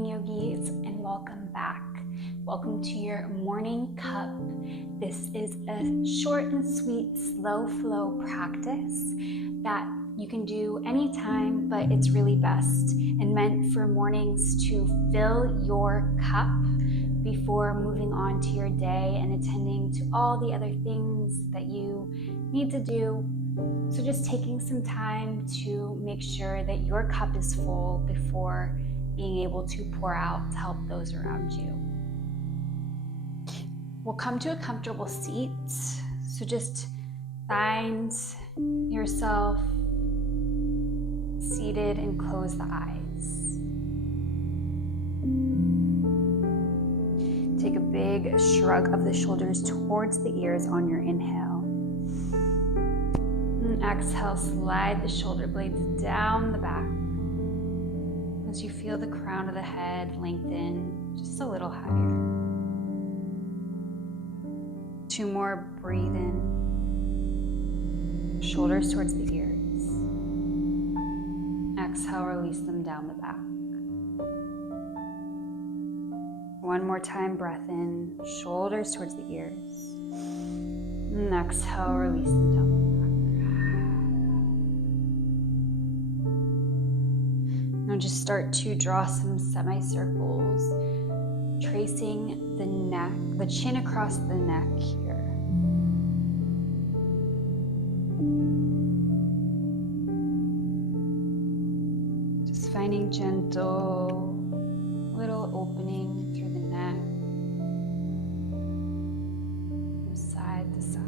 morning, yogis, and welcome back. Welcome to your morning cup. This is a short and sweet, slow flow practice that you can do anytime, but it's really best and meant for mornings to fill your cup before moving on to your day and attending to all the other things that you need to do. So just taking some time to make sure that your cup is full before being able to pour out to help those around you. We'll come to a comfortable seat. So just find yourself seated and close the eyes. Take a big shrug of the shoulders towards the ears on your inhale. And exhale, slide the shoulder blades down the back as you feel the crown of the head lengthen just a little higher. 2 more, breathe in. Shoulders towards the ears. Exhale, release them down the back. 1 more time, breath in, shoulders towards the ears. And exhale, release them down the back. Now just start to draw some semicircles, tracing the neck, the chin across the neck here. Just finding gentle little opening through the neck from side to side.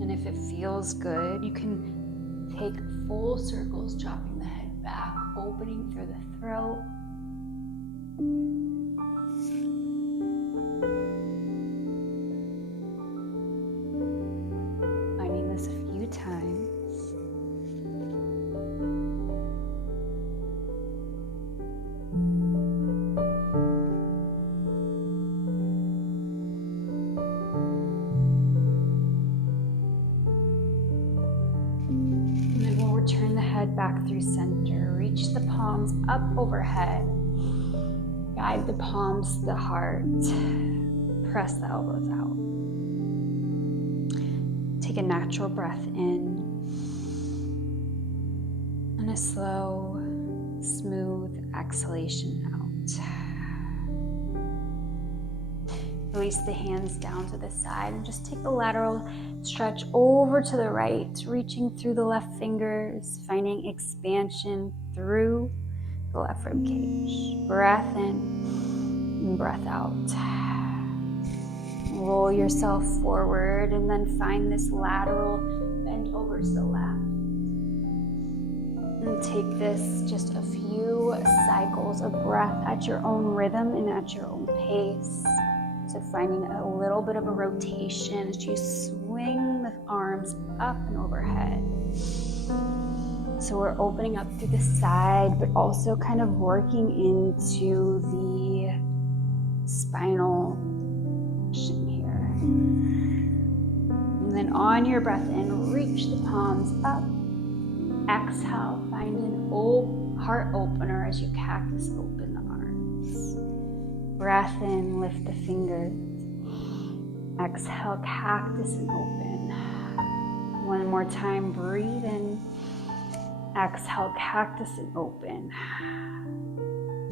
And if it feels good, you can take full circles, dropping the head back, opening through the throat. Finding this a few times. Turn the head back through center. Reach the palms up overhead. Guide the palms to the heart. Press the elbows out. Take a natural breath in. And a slow, smooth exhalation out. Release the hands down to the side and just take a lateral stretch over to the right, reaching through the left fingers, finding expansion through the left rib cage. Breath in and breath out. Roll yourself forward and then find this lateral bend over to the left. And take this just a few cycles of breath at your own rhythm and at your own pace. So finding a little bit of a rotation as you swing the arms up and overhead. So we're opening up through the side, but also kind of working into the spinal motion here. And then on your breath in, reach the palms up. Exhale, find an heart opener as you cactus open the arms. Breath in, lift the fingers. Exhale, cactus and open. 1 more time, breathe in. Exhale, cactus and open.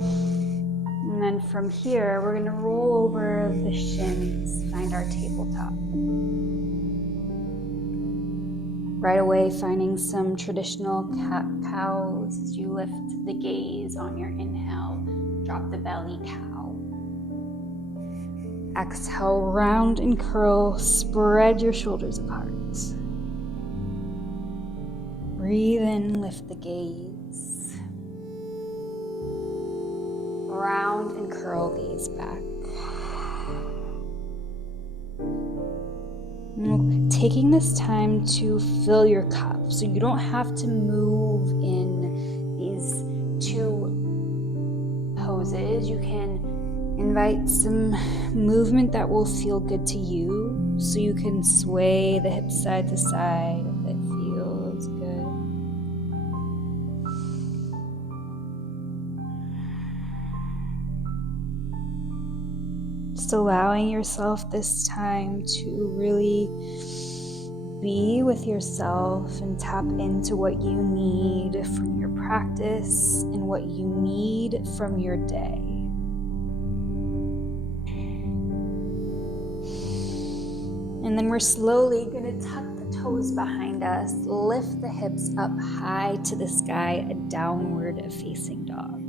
And then from here, we're going to roll over the shins, find our tabletop. Right away, finding some traditional cat-cows as you lift the gaze on your inhale. Drop the belly, cow. Exhale, round and curl, spread your shoulders apart. Breathe in, lift the gaze. Round and curl, gaze back. Taking this time to fill your cup, so you don't have to move in these 2 poses. You can Invite some movement that will feel good to you, so you can sway the hips side to side if it feels good. Just allowing yourself this time to really be with yourself and tap into what you need from your practice and what you need from your day. And then we're slowly going to tuck the toes behind us, lift the hips up high to the sky, a downward facing dog.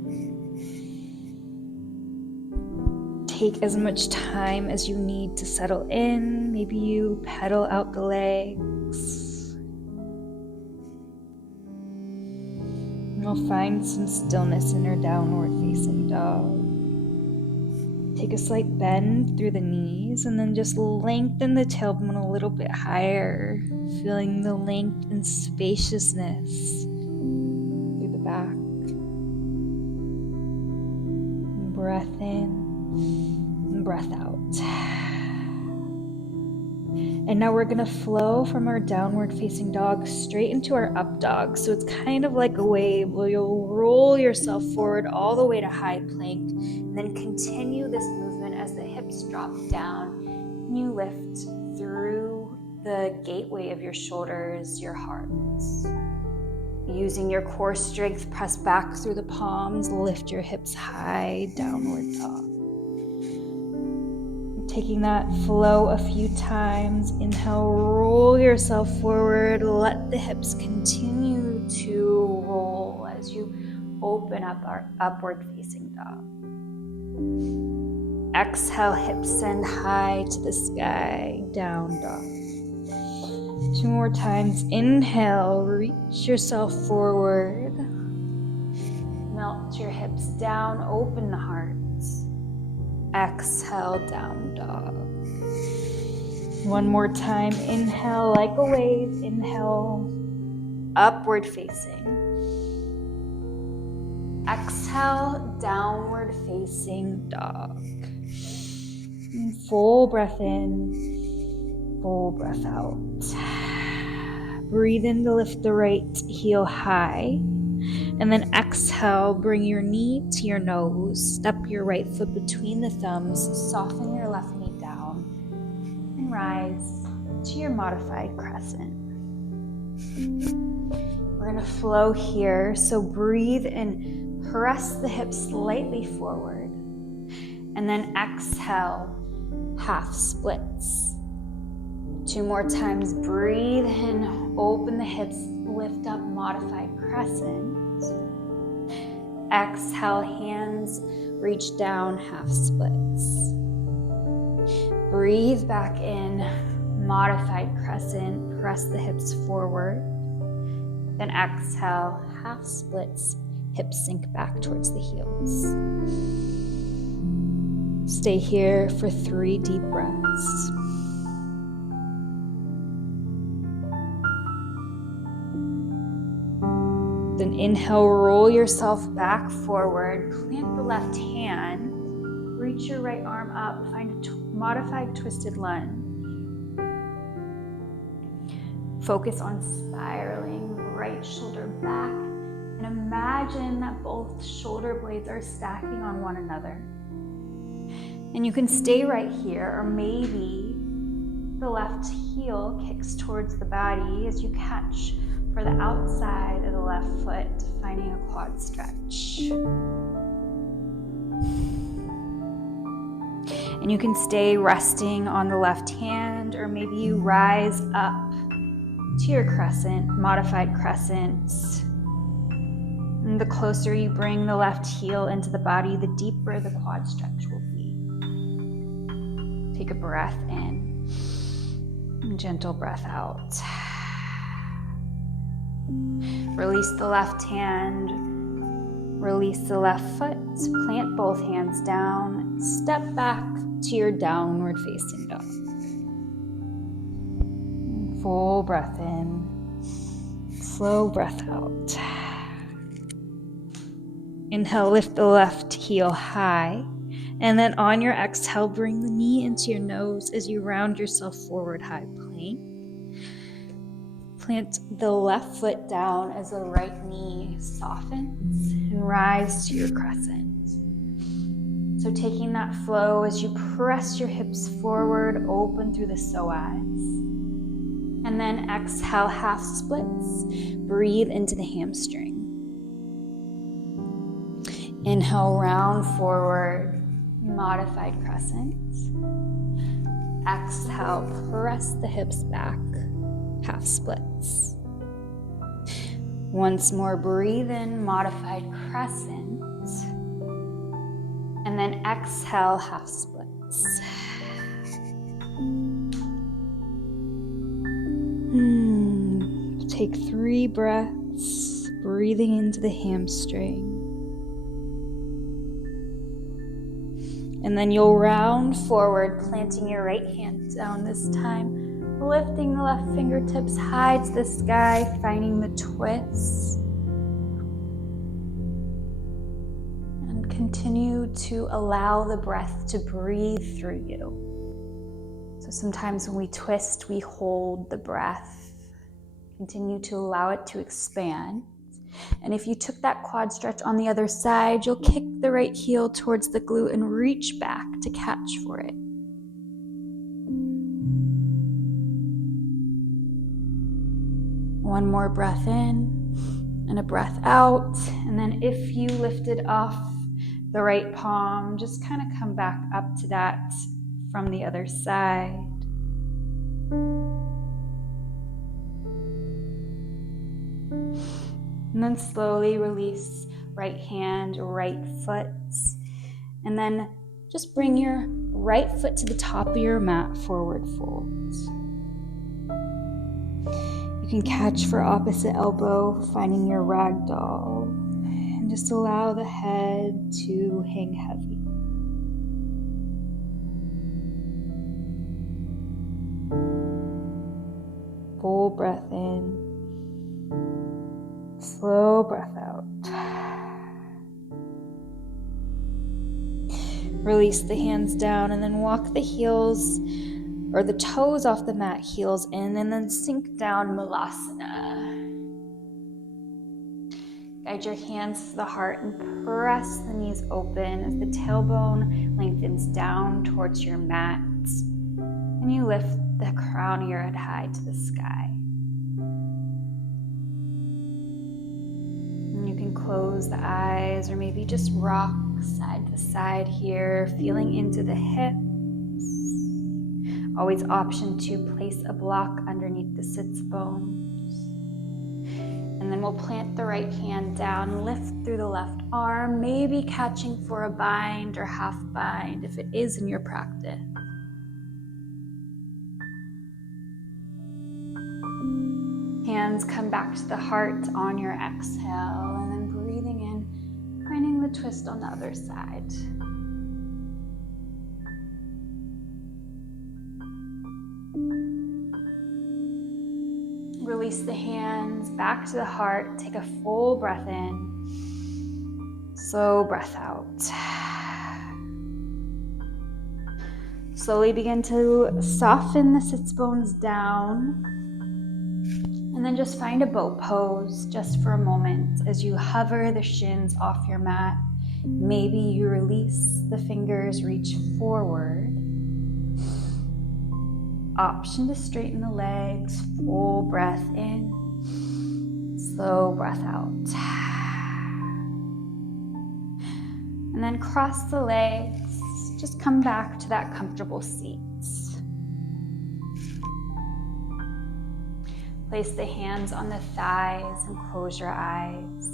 Take as much time as you need to settle in. Maybe you pedal out the legs. And you'll find some stillness in your downward facing dog. Take a slight bend through the knees and then just lengthen the tailbone a little bit higher, feeling the length and spaciousness through the back. Breath in and breath out. And now we're gonna flow from our downward facing dog straight into our up dog. So it's kind of like a wave where you'll roll yourself forward all the way to high plank, and then continue this movement as the hips drop down and you lift through the gateway of your shoulders, your heart. Using your core strength, press back through the palms, lift your hips high, downward dog. Taking that flow a few times. Inhale, roll yourself forward. Let the hips continue to roll as you open up our upward facing dog. Exhale, hips send high to the sky, down dog. 2 more times. Inhale, reach yourself forward. Melt your hips down, open the heart. Exhale, down dog. 1 more time. Inhale like a wave. Inhale, upward facing. Exhale, downward facing dog. And full breath in, full breath out. Breathe in to lift the right heel high. And then exhale, bring your knee to your nose, step your right foot between the thumbs, soften your left knee down, and rise to your modified crescent. We're gonna flow here, so breathe and press the hips slightly forward, and then exhale, half splits. 2 more times, breathe in, open the hips, lift up, modified crescent. Exhale, hands reach down, half splits. Breathe back in, modified crescent, press the hips forward. Then exhale, half splits, hips sink back towards the heels. Stay here for 3 deep breaths. Then inhale, roll yourself back forward, plant the left hand, reach your right arm up, find a modified twisted lunge. Focus on spiraling right shoulder back, and imagine that both shoulder blades are stacking on one another. And you can stay right here, or maybe the left heel kicks towards the body as you catch for the outside of the left foot, finding a quad stretch. And you can stay resting on the left hand, or maybe you rise up to your crescent, modified crescent. And the closer you bring the left heel into the body, the deeper the quad stretch will be. Take a breath in, and gentle breath out. Release the left hand, release the left foot, plant both hands down, step back to your downward facing dog. Full breath in, slow breath out. Inhale, lift the left heel high, And then on your exhale, bring the knee into your nose as you round yourself forward, high plank. Plant the left foot down as the right knee softens and rise to your crescent. So taking that flow as you press your hips forward, open through the psoas. And then exhale, half splits. Breathe into the hamstring. Inhale, round forward, modified crescent. Exhale, press the hips back, half splits. Once more, breathe in, modified crescent. And then exhale, half splits. Take 3 breaths, breathing into the hamstring. And then you'll round forward, planting your right hand down this time, lifting the left fingertips high to the sky, finding the twist. And continue to allow the breath to breathe through you. So sometimes when we twist, we hold the breath. Continue to allow it to expand. And if you took that quad stretch on the other side, you'll kick the right heel towards the glute and reach back to catch for it. One more breath in and a breath out. And then if you lifted off the right palm, just kind of come back up to that from the other side. And then slowly release right hand, right foot. And then just bring your right foot to the top of your mat, forward fold. You can catch for opposite elbow, finding your ragdoll. And just allow the head to hang heavy. Full breath in. Slow breath out. Release the hands down and then walk the heels or the toes off the mat, heels in, and then sink down, Malasana. Guide your hands to the heart and press the knees open as the tailbone lengthens down towards your mat. And you lift the crown of your head high to the sky. You can close the eyes or maybe just rock side to side here, feeling into the hips. Always option to place a block underneath the sits bones. And then we'll plant the right hand down, lift through the left arm, maybe catching for a bind or half bind if it is in your practice. Hands come back to the heart on your exhale, and then breathing in, finding the twist on the other side. Release the hands back to the heart. Take a full breath in. Slow breath out. Slowly begin to soften the sits bones down. And then just find a boat pose just for a moment as you hover the shins off your mat. Maybe you release the fingers, reach forward. Option to straighten the legs, full breath in, slow breath out. And then cross the legs, just come back to that comfortable seat. Place the hands on the thighs and close your eyes.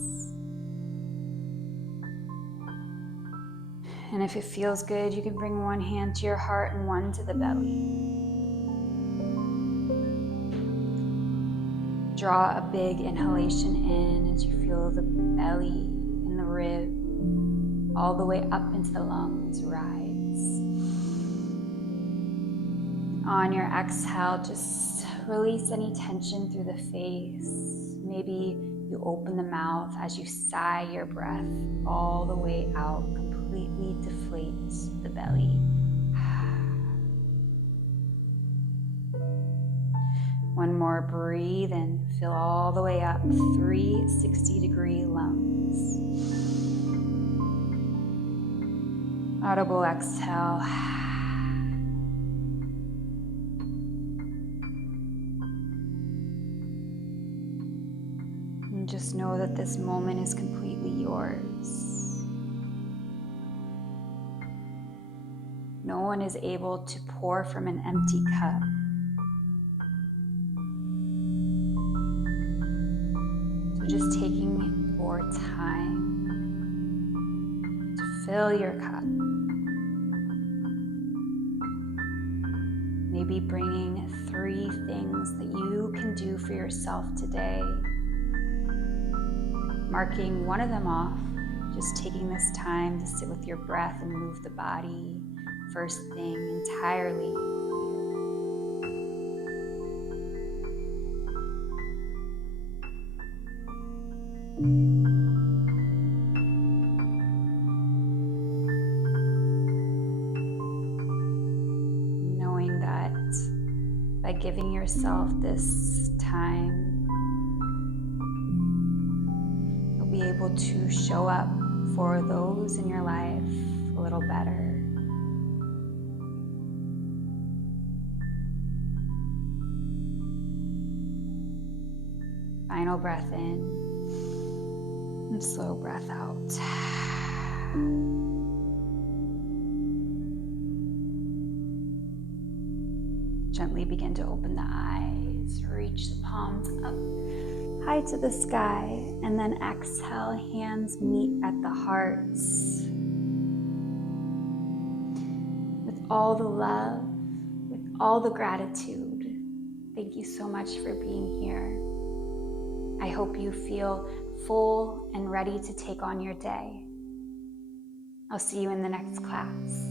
And if it feels good, you can bring one hand to your heart and one to the belly. Draw a big inhalation in as you feel the belly and the rib all the way up into the lungs rise. On your exhale, just release any tension through the face. Maybe you open the mouth as you sigh your breath all the way out, completely deflate the belly. One more, breathe in, fill all the way up, 360-degree lungs. Audible exhale. And just know that this moment is completely yours. No one is able to pour from an empty cup. So just taking your time to fill your cup. Maybe bringing 3 things that you can do for yourself today. Marking one of them off, just taking this time to sit with your breath and move the body first thing entirely. Knowing that by giving yourself this time, you'll be able to show up for those in your life a little better. Final breath in and slow breath out. Gently begin to open the eyes, reach the palms up high to the sky, and then exhale, hands meet at the hearts. With all the love, with all the gratitude, thank you so much for being here. I hope you feel full and ready to take on your day. I'll see you in the next class.